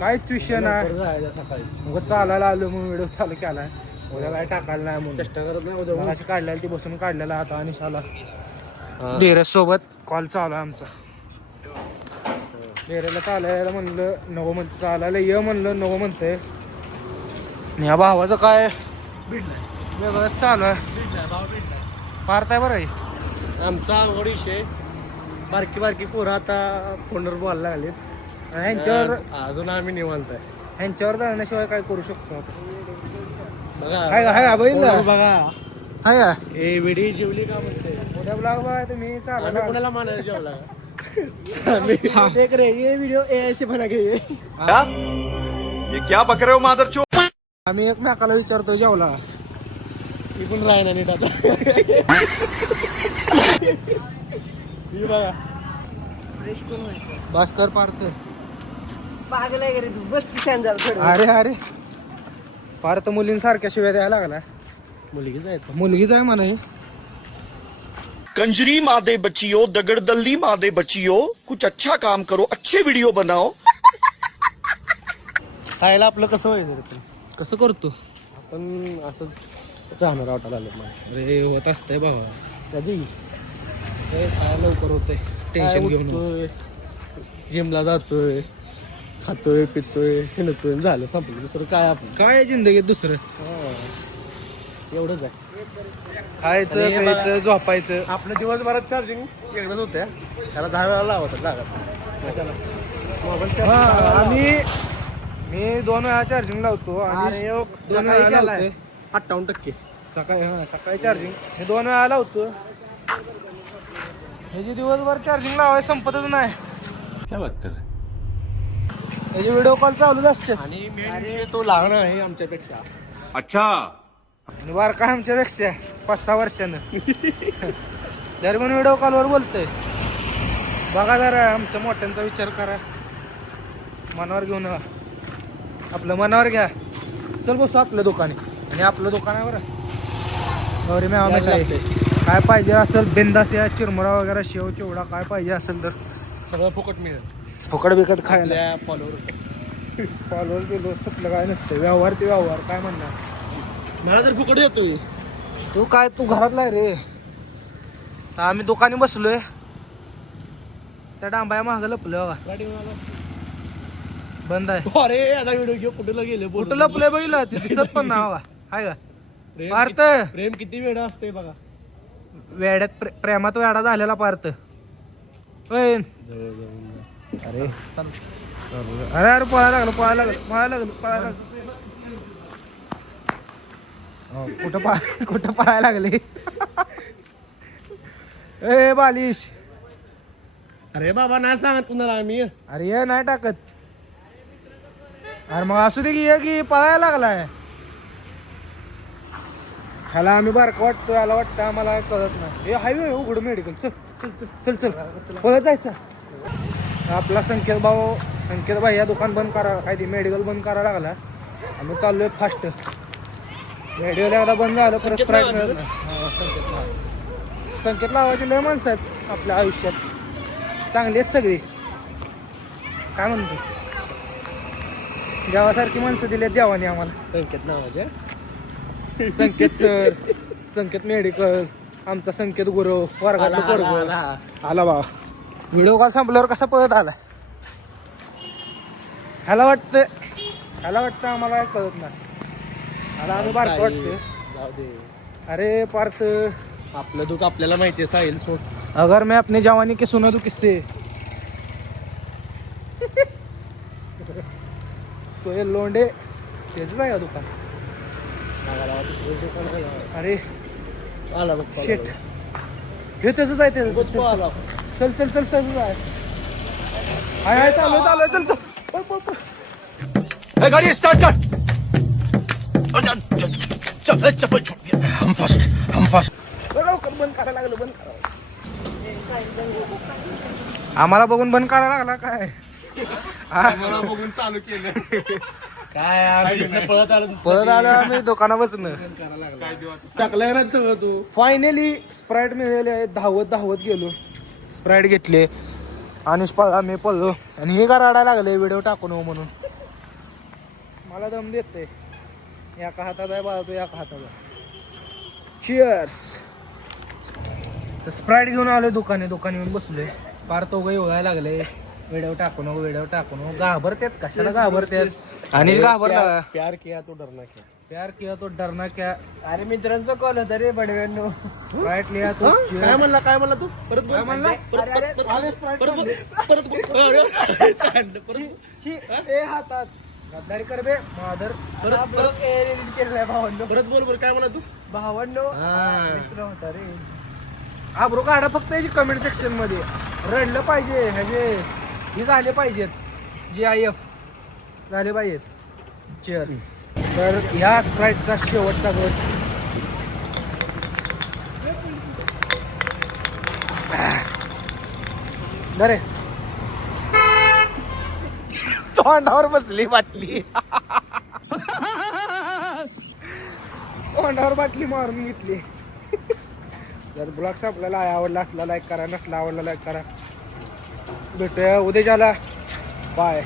काहीच विषय नाही. जायचं सकाळी मग चालायला आलो मग व्हिडिओ चालू केलाय. उद्या काय टाकायला नाही म्हणून चेष्टा करत नाही उद्या मगाशी काढलेला ती बसून काढलेला आता आणि शाला धीरज सोबत कॉल चालू आहे आमचा. धीरजला चालायला म्हणलं नको म्हणतं, चालायला ये म्हणलं नको म्हणतंय. आणि या भावाचं काय वेगळंच चालू आहे. पारताय बरं आहे आमचा आवड विषय. बारकी बारकी पोरं आता फोनवर बोलायला लागलेत. ह्यांच्यावर अजून आम्ही निवांत आहे. ह्यांच्यावर जाण्याशिवाय काय करू शकतो आपण. बघा हाय का हाय का बघितलं फोनवर बघा हाय का हे वेडी जेवली का म्हणते. उद्या ब्लॉग बघा तुम्ही आम्ही चालू कोणाला मानायला जेवला देख रे ये व्हिडिओ ऐसे बना के ये क्या बक रहे हो मादरचोद? आम्ही एकमेकाला विचारतो जेवला ती पण राहिना नीट आता. ही बघा भास्कर पार्थ. पागल आहे का रे तू? बस की शांत झालं थोडं. अरे अरे पार्थ मुलींसारख्या शिव्या द्यायला लागला. मुलगीच आहे तो. मुलगीच आहे म्हणा ही. कंजरी मादे बच्चियों, दगड़दल्ली मादे बच्चियों, कुछ अच्छा काम करो, अच्छे वीडियो बनाओ. खायला आपलं कसं व्हायचं रे पण? कसं करतो आपण असंच राहणार वाटायला आलं मला. अरे होत असतंय बाबा. कधी हे काय लवकर होतंय टेन्शन घेऊन. उठतोय, जिमला जातोय, खातोय पितोय हिंडतोय झालं संपलं. दुसरं काय आपलं काय जिंदगीत दुसरं एवढंच आहे. खायचं आणि हे प्यायचं झोपायचं. आपलं दिवसभरात चार्जिंग एकदाच होत्या. त्याला 10 वेळा लावतात लागत कशाला मोबाईल हा मी 2 वेळा चार्जिंग लावतो आणि 2 वेळा लावतोय 58%. सकाळी चार्जिंग हे 2 वेळा लावतो. हे जे दिवसभर चार्जिंग लावाय संपतच नाही. क्या बात कर रहे हैं? त्याचे व्हिडिओ कॉल चालूच असते. आणि मेन तो लहान आहे आमच्यापेक्षा. अच्छा. आणि बारका आमच्यापेक्षा 5-6 वर्षानं तरी पण व्हिडिओ कॉलवर बोलतोय. बघा जरा आमच्या मोठ्यांचा विचार करा. मनावर घेऊन आपलं मनावर घ्या. चल बसू आपल्या दुकानी. आणि आपलं दुकान आहे बरं गौरी मेवा मिठाई. काय पाहिजे असेल बिंदास या. चिरमुरा वगैरे शेव चिवडा काय पाहिजे असेल तर सगळं फुकट मिळेल. फुकट बिकट खायला. फॉलोवर गेलो तसलं काय नसतं. व्यवहार ते व्यवहार काय म्हणणार. मला तर फुकट येतोय. तू घरातला आहे रे. तर आम्ही दुकानी बसलोय. त्या डांबाया महाग लपलं बघा. बंद आहे. अरे आता व्हिडिओ घेऊ कुठेला गेले कुठं लपलंय बघितलं ते दिसत पण ना बघा. हाय का पार्थ प्रेम किती वेळ असते बघा. वेड्यात प्रेमात वेडा झालेला पार्थ. अरे अरे अरे अरे पळायला लागलो. कुठं पळायला लागले. ए बालिश. अरे बाबा नाही सांगत कुणाला आम्ही. अरे ये नाही टाकत. अरे मग असू दे की ये की पळायला लागलाय. ह्याला आम्ही बारका वाटतो. याला वाटतं आम्हाला कळत नाही. हे हायवे उघड मेडिकल. चल पळत जायचं. आपला संकेत भाई या दुकान बंद करा काय ते मेडिकल बंद करायला लागला. आम्ही चाललोय फास्ट. मेडिकल एकदा बंद झालं परत स्प्राईट मिळत नाही. संकेत लावायची लय माणसं आहेत आपल्या आयुष्यात. चांगली आहेत सगळी. काय म्हणतो देवासारखी माणसं दिली आहेत देवाने आम्हाला. संकेत नावाचे संकेत सर, संकेत मेडिकल, आमचा संकेत गुरु वर्गातला पोरगं आला बाबा. व्हिडिओ कॉल संपल्यावर कसा पळत आला. ह्याला वाटतं आम्हाला काय कळत नाही. ह्याला आम्ही बारकं वाटतोय. जाऊ दे. अरे पार्थ आपलं दुःख आपल्याला माहिती आहे. साहिल सोड. अगर मैं अपनी जवानी के सुना दूं किससे तो ये लोंडे त्याच आहे का दुकान. अरे आला बघ शेट हे त्याच आहे त्याच. आला. चल त्याच आहे. हाय चालू चल ए, गाड़ी स्टार्ट कर. चप्पल छूट गया. हम फास्ट. लवकर बंद करायला लागलं. बंद आम्हाला बघून बंद करायला लागला काय. मला बघून चालू केलं. काय पळत आलो आम्ही दुकानापासून. टाकलं ना सगळं तू. फायनली स्प्राईट मिळाले आहे. धावत गेलो. स्प्राईट घेतले आणि आम्ही पळलो. आणि हे का रडायला लागले व्हिडिओ टाकून म्हणून. मला दम देते. एका हाताचा आहे बाळा, तो एका हाताचा. चिअर्स. स्प्राईट घेऊन आलोय दुकान येऊन बसलोय. पार तो गई ओळायला लागले. वेड्यावर टाकू नको घाबरतात. कशाला घाबरतात? आणि घाबरला. प्यार किया तो डरना क्या. प्यार किया तो डरना क्या. अरे मित्रांचा कॉल होता रे बडव्यांनो. स्प्राईट लिया तो. काय म्हणला तू परत बोल. काय म्हणला? अरे हातात गद्दारी कर बे मादर. परत एडिट केलाय भावांनो. परत बोल बरं. काय म्हणला तू. भावांनो हा. मित्र होता रे. आब्रो काढा फक्त याची कमेंट सेक्शन मध्ये. रडलं पाहिजे ह्याचे हे झाले पाहिजेत. GIF झाले पाहिजेत. चेअर्स. तर ह्या स्प्राईटचा शेवटचा गोल. बरे तोंडावर बसली बाटली. तोंडावर बाटली मारून घेतली. जर ब्लॉग्स आपल्याला आवडला असला लाईक करा, नसला आवडला लाईक करा. भेटूया उद्याच्याला. बाय.